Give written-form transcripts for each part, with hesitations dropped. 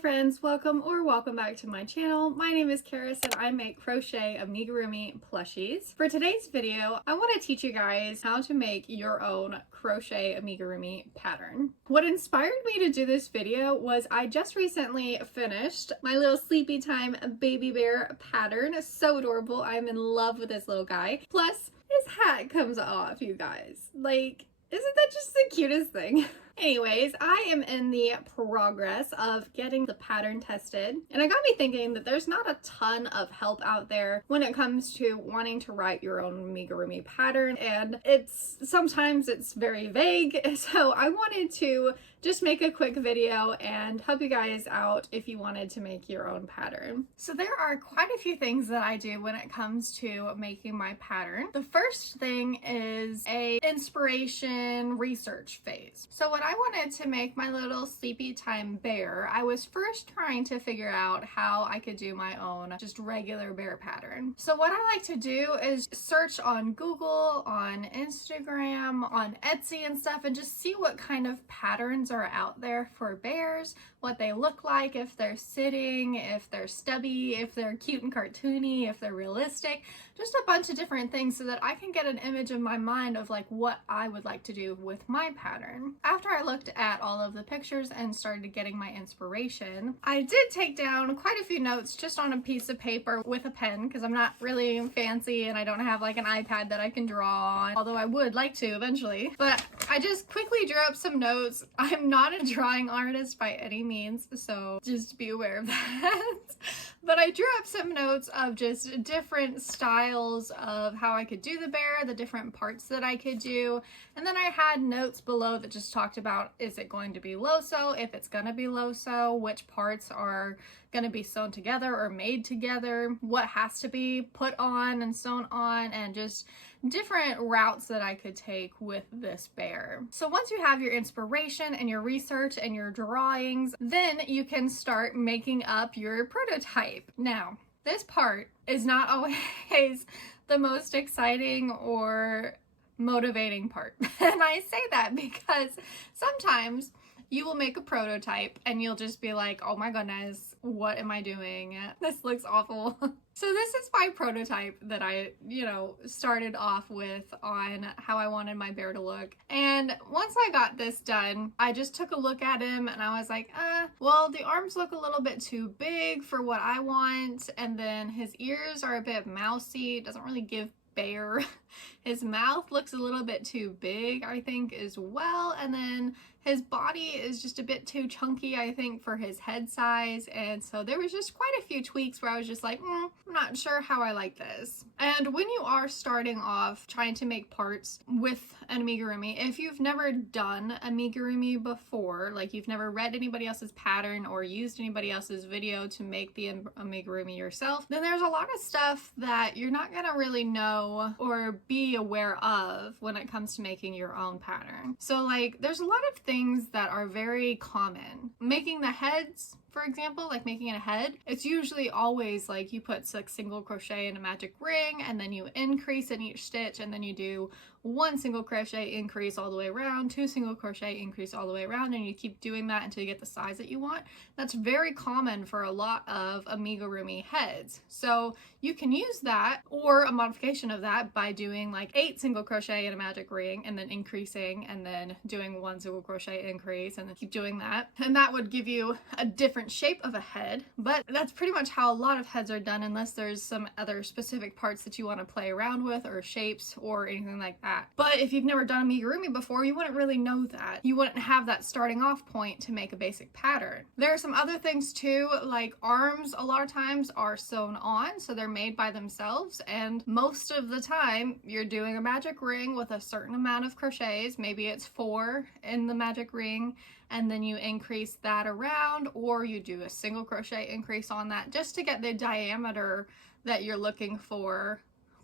friends, welcome back to my channel. My name is Karis and I make crochet amigurumi plushies. For today's video, I want to teach you guys how to make your own crochet amigurumi pattern. What inspired me to do this video was I just recently finished my little sleepy time baby bear pattern. So adorable. I'm in love with this little guy. Plus, his hat comes off, you guys. Like, isn't that just the cutest thing? Anyways, I am in the progress of getting the pattern tested, and it got me thinking that there's not a ton of help out there when it comes to wanting to write your own amigurumi pattern, and sometimes it's very vague, so I wanted to just make a quick video and help you guys out if you wanted to make your own pattern. So there are quite a few things that I do when it comes to making my pattern. The first thing is a inspiration research phase. So when I wanted to make my little sleepy time bear, I was first trying to figure out how I could do my own just regular bear pattern. So what I like to do is search on Google, on Instagram, on Etsy and stuff, and just see what kind of patterns are out there for bears, what they look like, if they're sitting, if they're stubby, if they're cute and cartoony, if they're realistic, just a bunch of different things so that I can get an image in my mind of like what I would like to do with my pattern. After I looked at all of the pictures and started getting my inspiration, I did take down quite a few notes just on a piece of paper with a pen because I'm not really fancy and I don't have like an iPad that I can draw on, although I would like to eventually. But I just quickly drew up some notes. I'm not a drawing artist by any means, so just be aware of that. But I drew up some notes of just different styles of how I could do the bear, the different parts that I could do. And then I had notes below that just talked about, is it going to be low-sew? If it's going to be low-sew, which parts are going to be sewn together or made together, what has to be put on and sewn on, and just different routes that I could take with this bear. So once you have your inspiration and your research and your drawings, then you can start making up your prototype. Now, this part is not always the most exciting or motivating part. And I say that because sometimes you will make a prototype and you'll just be like, oh my goodness, what am I doing? This looks awful. So this is my prototype that I, started off with on how I wanted my bear to look. And once I got this done, I just took a look at him and I was like, well, the arms look a little bit too big for what I want. And then his ears are a bit mousy. It doesn't really give bear. His mouth looks a little bit too big, I think, as well. And then his body is just a bit too chunky, I think, for his head size. And so there was just quite a few tweaks where I was just like, I'm not sure how I like this. And when you are starting off trying to make parts with an amigurumi, if you've never done amigurumi before, like you've never read anybody else's pattern or used anybody else's video to make the amigurumi yourself, then there's a lot of stuff that you're not gonna really know or be aware of when it comes to making your own pattern. So like there's a lot of things that are very common. Making the heads, for example, like making a head, it's usually always like you put like single crochet in a magic ring and then you increase in each stitch and then you do one single crochet increase all the way around, two single crochet increase all the way around, and you keep doing that until you get the size that you want. That's very common for a lot of amigurumi heads. So you can use that or a modification of that by doing like 8 single crochet in a magic ring and then increasing and then doing 1 single crochet increase and then keep doing that. And that would give you a different shape of a head, but that's pretty much how a lot of heads are done unless there's some other specific parts that you want to play around with or shapes or anything like that. But if you've never done amigurumi before, you wouldn't really know that. You wouldn't have that starting off point to make a basic pattern. There are some other things too, like arms a lot of times are sewn on, so they're made by themselves, and most of the time you're doing a magic ring with a certain amount of crochets. Maybe it's 4 in the magic ring, and then you increase that around, or you do a single crochet increase on that just to get the diameter that you're looking for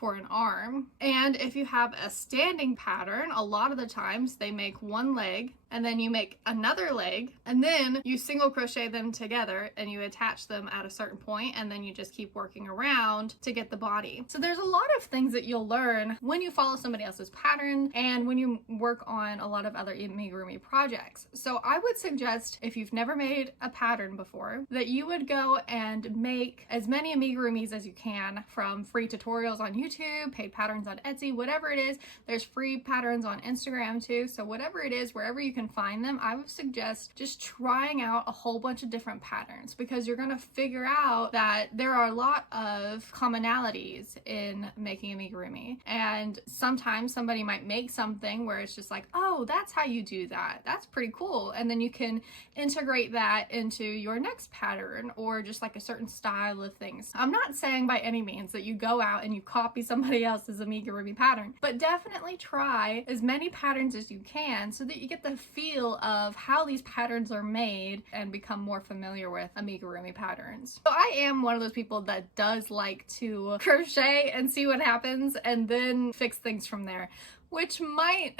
for an arm. And if you have a standing pattern, a lot of the times they make one leg and then you make another leg and then you single crochet them together and you attach them at a certain point and then you just keep working around to get the body. So there's a lot of things that you'll learn when you follow somebody else's pattern and when you work on a lot of other amigurumi projects. So I would suggest, if you've never made a pattern before, that you would go and make as many amigurumis as you can from free tutorials on YouTube, paid patterns on Etsy, whatever it is. There's free patterns on Instagram too. So whatever it is, wherever you can find them, I would suggest just trying out a whole bunch of different patterns, because you're going to figure out that there are a lot of commonalities in making amigurumi. And sometimes somebody might make something where it's just like, oh, that's how you do that. That's pretty cool. And then you can integrate that into your next pattern or just like a certain style of things. I'm not saying by any means that you go out and you copy somebody else's amigurumi pattern, but definitely try as many patterns as you can so that you get the feel of how these patterns are made and become more familiar with amigurumi patterns. So I am one of those people that does like to crochet and see what happens and then fix things from there, which might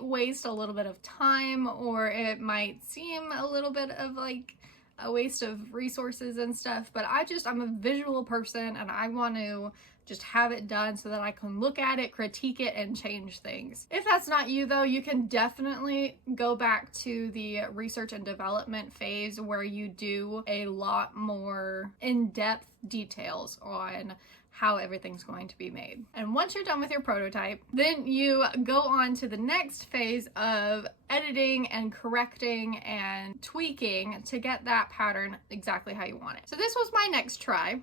waste a little bit of time, or it might seem a little bit of like a waste of resources and stuff, but I'm a visual person and I want to just have it done so that I can look at it, critique it, and change things. If that's not you though, you can definitely go back to the research and development phase where you do a lot more in-depth details on how everything's going to be made. And once you're done with your prototype, then you go on to the next phase of editing and correcting and tweaking to get that pattern exactly how you want it. So this was my next try.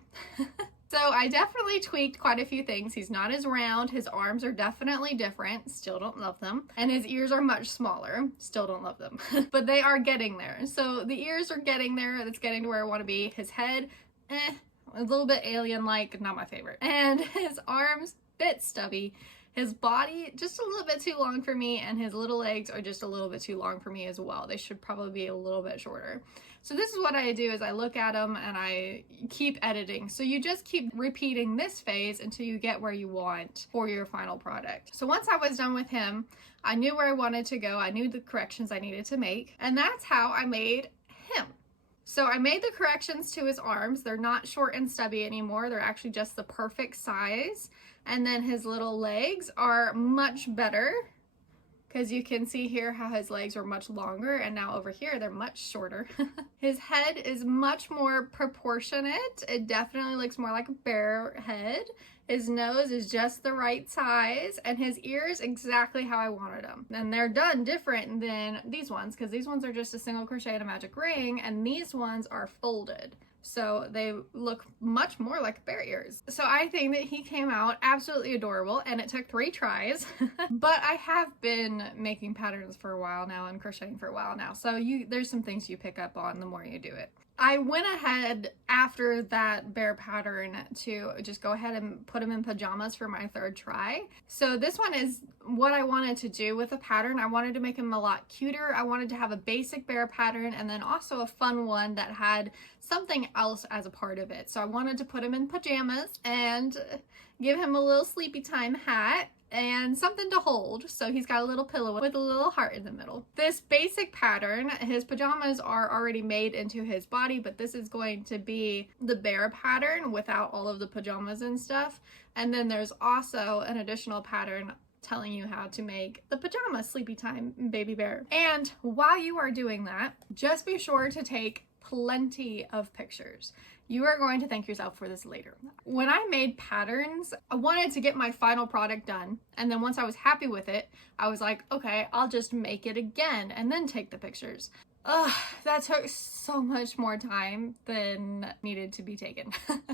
So I definitely tweaked quite a few things. He's not as round, his arms are definitely different, still don't love them, and his ears are much smaller, still don't love them, but they are getting there. So the ears are getting there, it's getting to where I want to be. His head, a little bit alien-like, not my favorite. And his arms, bit stubby. His body, just a little bit too long for me, and his little legs are just a little bit too long for me as well. They should probably be a little bit shorter. So this is what I do, is I look at them and I keep editing. So you just keep repeating this phase until you get where you want for your final product. So once I was done with him, I knew where I wanted to go. I knew the corrections I needed to make, and that's how I made him. So I made the corrections to his arms. They're not short and stubby anymore. They're actually just the perfect size. And then his little legs are much better, because you can see here how his legs are much longer, and now over here they're much shorter. His head is much more proportionate. It definitely looks more like a bear head. His nose is just the right size, and his ears exactly how I wanted them. And they're done different than these ones, because these ones are just a single crochet and a magic ring, and these ones are folded. So they look much more like bear ears. So I think that he came out absolutely adorable, and it took 3 tries. But I have been making patterns for a while now and crocheting for a while now. So there's some things you pick up on the more you do it. I went ahead after that bear pattern to just go ahead and put him in pajamas for my 3rd try. So this one is what I wanted to do with the pattern. I wanted to make him a lot cuter. I wanted to have a basic bear pattern and then also a fun one that had something else as a part of it. So I wanted to put him in pajamas and give him a little sleepy time hat and something to hold. So he's got a little pillow with a little heart in the middle. This basic pattern, his pajamas are already made into his body, but this is going to be the bear pattern without all of the pajamas and stuff. And then there's also an additional pattern telling you how to make the pajama sleepy time baby bear. And while you are doing that, just be sure to take plenty of pictures. You are going to thank yourself for this later. When I made patterns, I wanted to get my final product done. And then once I was happy with it, I was like, okay, I'll just make it again and then take the pictures. Ugh, that took so much more time than needed to be taken.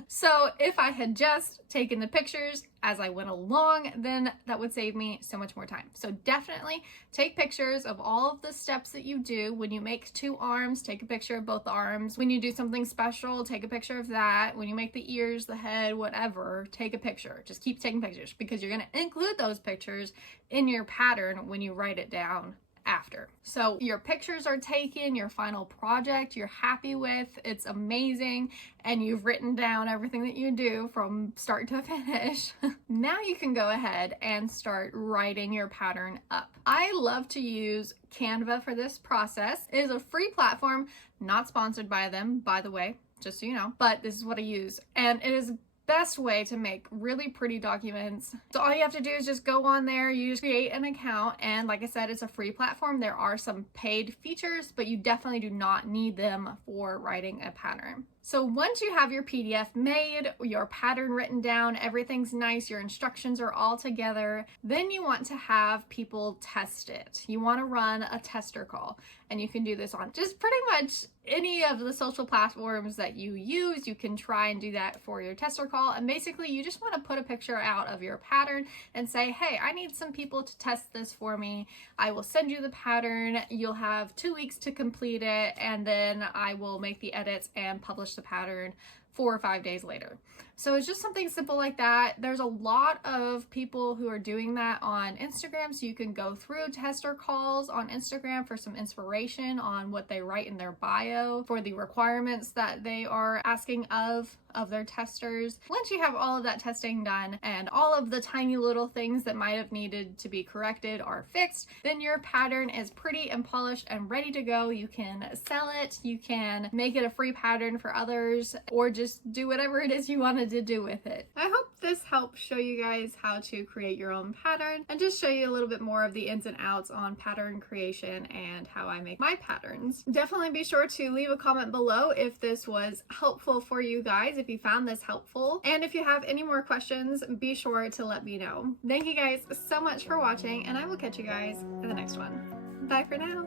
So if I had just taken the pictures as I went along, then that would save me so much more time. So definitely take pictures of all of the steps that you do. When you make 2 arms, take a picture of both arms. When you do something special, take a picture of that. When you make the ears, the head, whatever, take a picture. Just keep taking pictures, because you're going to include those pictures in your pattern when you write it down after. So your pictures are taken, your final project you're happy with, it's amazing, and you've written down everything that you do from start to finish. Now you can go ahead and start writing your pattern up. I love to use Canva for this process. It is a free platform, not sponsored by them, by the way, just so you know, but this is what I use, and it is best way to make really pretty documents. So all you have to do is just go on there, you just create an account, and like I said, it's a free platform. There are some paid features, but you definitely do not need them for writing a pattern. So once you have your PDF made, your pattern written down, everything's nice, your instructions are all together, then you want to have people test it. You want to run a tester call, and you can do this on just pretty much any of the social platforms that you use. You can try and do that for your tester call, and basically you just want to put a picture out of your pattern and say, hey, I need some people to test this for me. I will send you the pattern. You'll have 2 weeks to complete it, and then I will make the edits and publish the pattern 4 or 5 days later. So it's just something simple like that. There's a lot of people who are doing that on Instagram, so you can go through tester calls on Instagram for some inspiration on what they write in their bio for the requirements that they are asking of their testers. Once you have all of that testing done and all of the tiny little things that might have needed to be corrected are fixed, then your pattern is pretty and polished and ready to go. You can sell it, you can make it a free pattern for others, or just do whatever it is you wanted to do with it. I hope this helps show you guys how to create your own pattern and just show you a little bit more of the ins and outs on pattern creation and how I make my patterns. Definitely be sure to leave a comment below if this was helpful for you guys, if you found this helpful. And if you have any more questions, be sure to let me know. Thank you guys so much for watching, and I will catch you guys in the next one. Bye for now.